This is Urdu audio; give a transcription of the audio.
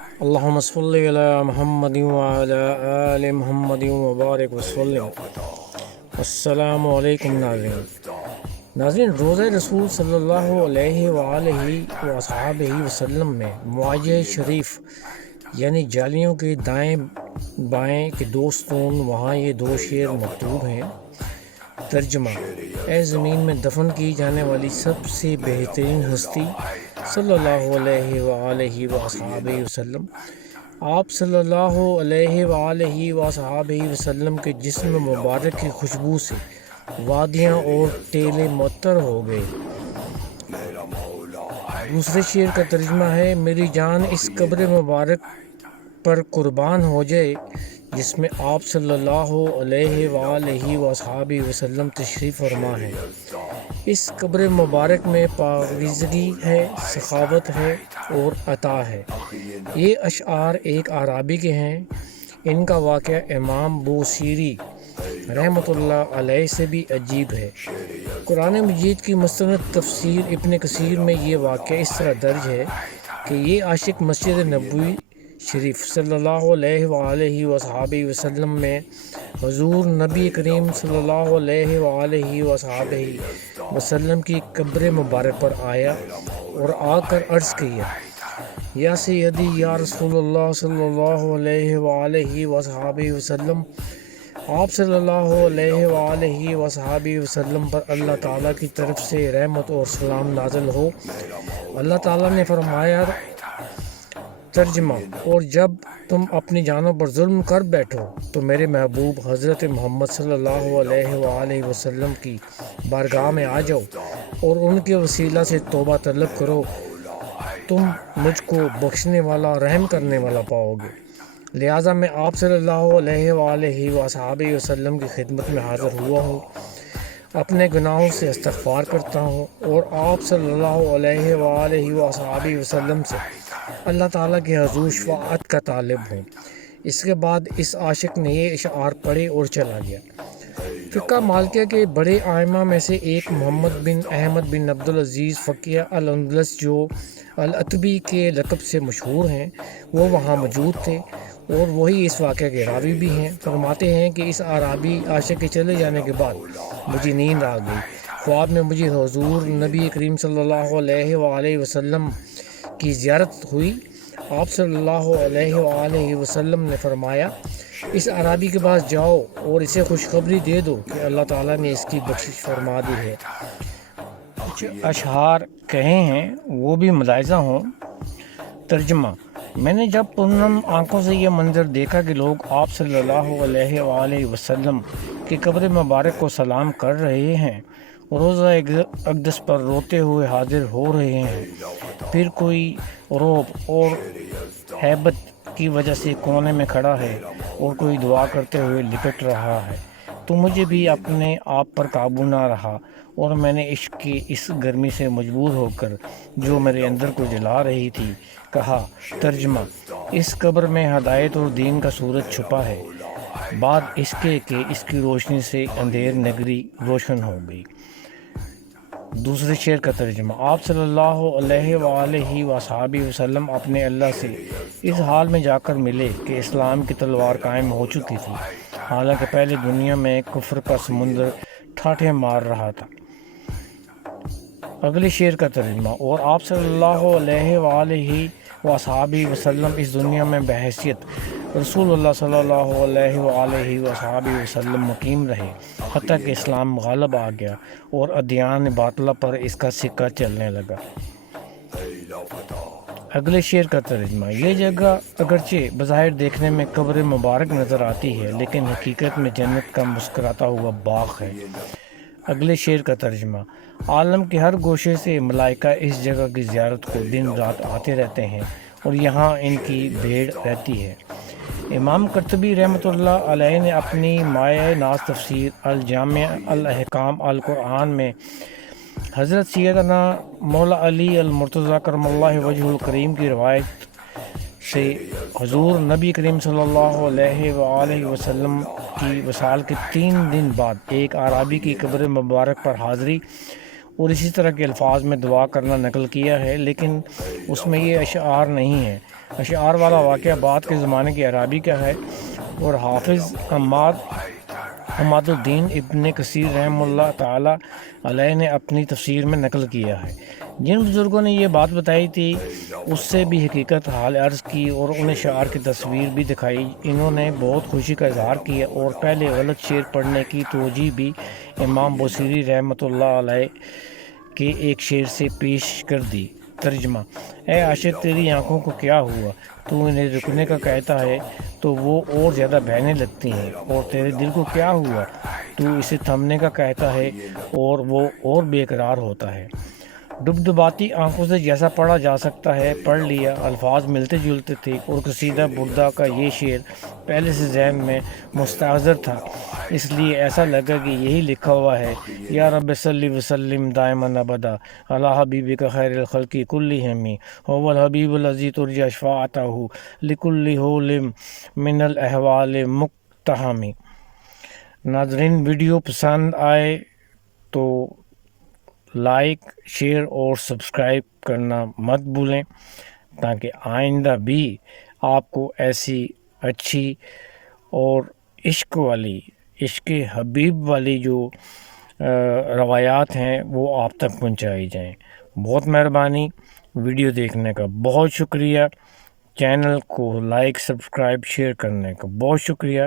اللهم صل على محمد وعلى آل محمد وبارک وسلم۔ السلام علیکم ناظرین، روزہ رسول صلی اللہ علیہ وآلہ وصحابہ وسلم میں معاہدہ شریف یعنی جالیوں کے دائیں بائیں کے دوستون، وہاں یہ دو شعر مکتوب ہیں۔ ترجمہ: اے زمین میں دفن کی جانے والی سب سے بہترین ہستی صلی اللہ علیہ وآلہ وصحابہ وسلم، آپ صلی اللہ علیہ وآلہ وصحابہ وسلم کے جسم مبارک کی خوشبو سے وادیاں اور ٹیلے معطر ہو گئے۔ دوسرے شعر کا ترجمہ ہے: میری جان اس قبر مبارک پر قربان ہو جائے جس میں آپ صلی اللہ علیہ وآلہ وصحابہ وسلم تشریف فرما ہے۔ اس قبر مبارک میں پاکیزگی ہے، سخاوت ہے اور عطا ہے۔ یہ اشعار ایک اعرابی کے ہیں۔ ان کا واقعہ امام بوصیری رحمۃ اللہ علیہ سے بھی عجیب ہے۔ قرآن مجید کی مستند تفسیر ابن کثیر میں یہ واقعہ اس طرح درج ہے کہ یہ عاشق مسجد نبوی شریف صلی اللہ علیہ وآلہ وصحابہ وسلم میں حضور نبی کریم صلی اللہ علیہ وآلہ وصحابہ وسلم کی قبر مبارک پر آیا اور آ کر عرض کیا: یا سیدی یا رسول اللہ صلی اللہ علیہ وآلہ وصحابہ وسلم، آپ صلی اللہ علیہ وآلہ وصحابہ وسلم پر اللہ تعالیٰ کی طرف سے رحمت اور سلام نازل ہو۔ اللہ تعالیٰ نے فرمایا: ترجمہ: اور جب تم اپنی جانوں پر ظلم کر بیٹھو تو میرے محبوب حضرت محمد صلی اللہ علیہ وآلہ وسلم کی بارگاہ میں آ جاؤ اور ان کے وسیلہ سے توبہ طلب کرو، تم مجھ کو بخشنے والا، رحم کرنے والا پاؤ گے۔ لہٰذا میں آپ صلی اللہ علیہ وآلہ وصحابہ وسلم کی خدمت میں حاضر ہوا ہوں، اپنے گناہوں سے استغفار کرتا ہوں اور آپ صلی اللہ علیہ وآلہ وصحابہ وسلم سے اللہ تعالیٰ کے حضور شفاعت کا طالب ہوں۔ اس کے بعد اس عاشق نے یہ اشعار پڑھے اور چلا گیا۔ فقہ مالکیہ کے بڑے ائمہ میں سے ایک محمد بن احمد بن عبدالعزیز فقیہ الاندلس، جو العتبی کے لقب سے مشہور ہیں، وہ وہاں موجود تھے اور وہی اس واقعہ کے راوی بھی ہیں۔ فرماتے ہیں کہ اس اعرابی عاشق کے چلے جانے کے بعد مجھے نیند آ گئی۔ خواب میں مجھے حضور نبی کریم صلی اللہ علیہ وآلہ وسلم کی زیارت ہوئی۔ آپ صلی اللہ علیہ وآلہ وسلم نے فرمایا: اس اعرابی کے پاس جاؤ اور اسے خوشخبری دے دو کہ اللہ تعالیٰ نے اس کی بخشش فرما دی ہے۔ کچھ اشعار کہے ہیں وہ بھی ملاحظہ ہوں۔ ترجمہ: میں نے جب پرنم آنکھوں سے یہ منظر دیکھا کہ لوگ آپ صلی اللہ علیہ وآلہ وسلم کی قبر مبارک کو سلام کر رہے ہیں، روضہ اقدس پر روتے ہوئے حاضر ہو رہے ہیں، پھر کوئی رعب اور ہیبت کی وجہ سے کونے میں کھڑا ہے اور کوئی دعا کرتے ہوئے لپٹ رہا ہے، تو مجھے بھی اپنے آپ پر قابو نہ رہا اور میں نے عشق کی اس گرمی سے مجبور ہو کر جو میرے اندر کو جلا رہی تھی کہا: ترجمہ: اس قبر میں ہدایت اور دین کا سورج چھپا ہے، بعد اس کے کہ اس کی روشنی سے اندھیر نگری روشن ہو گئی۔ دوسرے شعر کا ترجمہ: آپ صلی اللہ علیہ وآلہ وصحابہ وسلم اپنے اللہ سے اس حال میں جا کر ملے کہ اسلام کی تلوار قائم ہو چکی تھی، حالانکہ پہلے دنیا میں کفر کا سمندر ٹھاٹھیں مار رہا تھا۔ اگلے شعر کا ترجمہ: اور آپ صلی اللہ علیہ وآلہ وصحابہ وسلم اس دنیا میں بحیثیت رسول اللہ صلی اللہ علیہ وآلہ وصحابہ وسلم مقیم رہے، حتیٰ کہ اسلام غالب آ گیا اور ادیان باطلہ پر اس کا سکہ چلنے لگا۔ اگلے شعر کا ترجمہ: یہ جگہ اگرچہ بظاہر دیکھنے میں قبر مبارک نظر آتی ہے، لیکن حقیقت میں جنت کا مسکراتا ہوا باغ ہے۔ اگلے شعر کا ترجمہ: عالم کے ہر گوشے سے ملائکہ اس جگہ کی زیارت کو دن رات آتے رہتے ہیں اور یہاں ان کی بھیڑ رہتی ہے۔ امام قرطبی رحمۃ اللہ علیہ نے اپنی مایۂ ناز تفسیر الجامع الاحکام القرآن میں حضرت سیدنا مولا علی المرتضیٰ کرم اللہ وجہ الکریم کی روایت سے حضور نبی کریم صلی اللہ علیہ وآلہ وسلم کی وصال کے 3 دن بعد ایک اعرابی کی قبر مبارک پر حاضری اور اسی طرح کے الفاظ میں دعا کرنا نقل کیا ہے، لیکن اس میں یہ اشعار نہیں ہیں۔ اشعار والا واقعہ بعد کے زمانے کی عربی کا ہے اور حافظ حماد الدین ابن کثیر رحمہ اللہ تعالی علیہ نے اپنی تفسیر میں نقل کیا ہے۔ جن بزرگوں نے یہ بات بتائی تھی اس سے بھی حقیقت حال عرض کی اور انہیں شعر کی تصویر بھی دکھائی۔ انہوں نے بہت خوشی کا اظہار کیا اور پہلے غلط شعر پڑھنے کی توجیہ بھی امام بوصیری رحمۃ اللہ علیہ کے ایک شعر سے پیش کر دی۔ ترجمہ: اے عاشق تیری آنکھوں کو کیا ہوا، تو انہیں رکنے کا کہتا ہے تو وہ اور زیادہ بہنے لگتی ہیں، اور تیرے دل کو کیا ہوا، تو اسے تھمنے کا کہتا ہے اور وہ اور بے قرار ہوتا ہے۔ ڈبڈباتی آنکھوں سے جیسا پڑھا جا سکتا ہے پڑھ لیا، الفاظ ملتے جلتے تھے اور قصیدہ بردہ کا یہ شعر پہلے سے ذہن میں مستحضر تھا، اس لیے ایسا لگا کہ یہی لکھا ہوا ہے: یا رب صلی وسلم دائما ابدا علی حبیبک خیر الخلق کلہم هو الحبیب الذی ترجی شفاعتہ لکل ہول من الاحوال مقتحم۔ ناظرین، ویڈیو پسند آئے تو لائک، شیئر اور سبسکرائب کرنا مت بھولیں تاکہ آئندہ بھی آپ کو ایسی اچھی اور عشق حبیب والی جو روایات ہیں وہ آپ تک پہنچائی جائیں۔ بہت مہربانی، ویڈیو دیکھنے کا بہت شکریہ، چینل کو لائک، سبسکرائب، شیئر کرنے کا بہت شکریہ۔